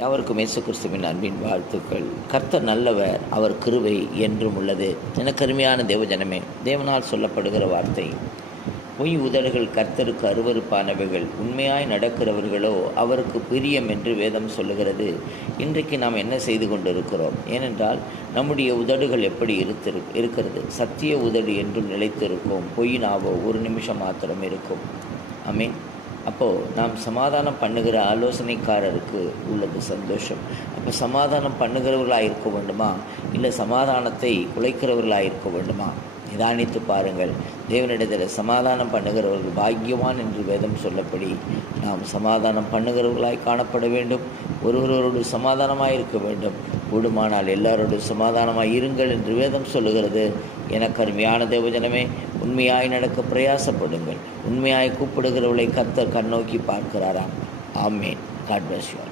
யாவருக்கும் இயேசு கிறிஸ்துவின் அன்பின் வாழ்த்துக்கள். கர்த்தர் நல்லவர், அவர் கிருபை என்றும் உள்ளது. எனக்கு அருமையான தேவஜனமே, தேவனால் சொல்லப்படுகிற வார்த்தை, பொய் உதடுகள் கர்த்தருக்கு அருவருப்பானவைகள், உண்மையாய் நடக்கிறவர்களோ அவருக்கு பிரியம் என்று வேதம் சொல்லுகிறது. இன்றைக்கு நாம் என்ன செய்து கொண்டிருக்கிறோம்? ஏனென்றால் நம்முடைய உதடுகள் எப்படி இருக்கிறது? சத்திய உதடு என்றும் நிலைத்திருக்கும், பொய் நாவோ ஒரு நிமிஷம் மாத்திரம் இருக்கும். ஆமென். அப்போது நாம் சமாதானம் பண்ணுகிற ஆலோசனைக்காரருக்கு உள்ளது சந்தோஷம். அப்போ சமாதானம் பண்ணுகிறவர்களாக இருக்க வேண்டுமா, இல்லை சமாதானத்தை குலைக்கிறவர்களாக இருக்க வேண்டுமா? நிதானித்து பாருங்கள். தேவனிடத்தில் சமாதானம் பண்ணுகிறவர்கள் பாக்கியவான் என்று வேதம் சொல்லப்படி நாம் சமாதானம் பண்ணுகிறவர்களாய் காணப்பட வேண்டும். ஒருவரோடு சமாதானமாக இருக்க வேண்டும். கூடுமானால் எல்லாரோடு சமாதானமாக இருங்கள் என்று வேதம் சொல்லுகிறது. எனக்கு அருமையான தேவஜனமே, உண்மையாய் நடக்க பிரயாசப்படுங்கள். உண்மையாய் கூப்பிடுகிறவர்களை கர்த்தர் கண்ணோக்கி பார்க்கிறாராம். ஆமேன். God bless you.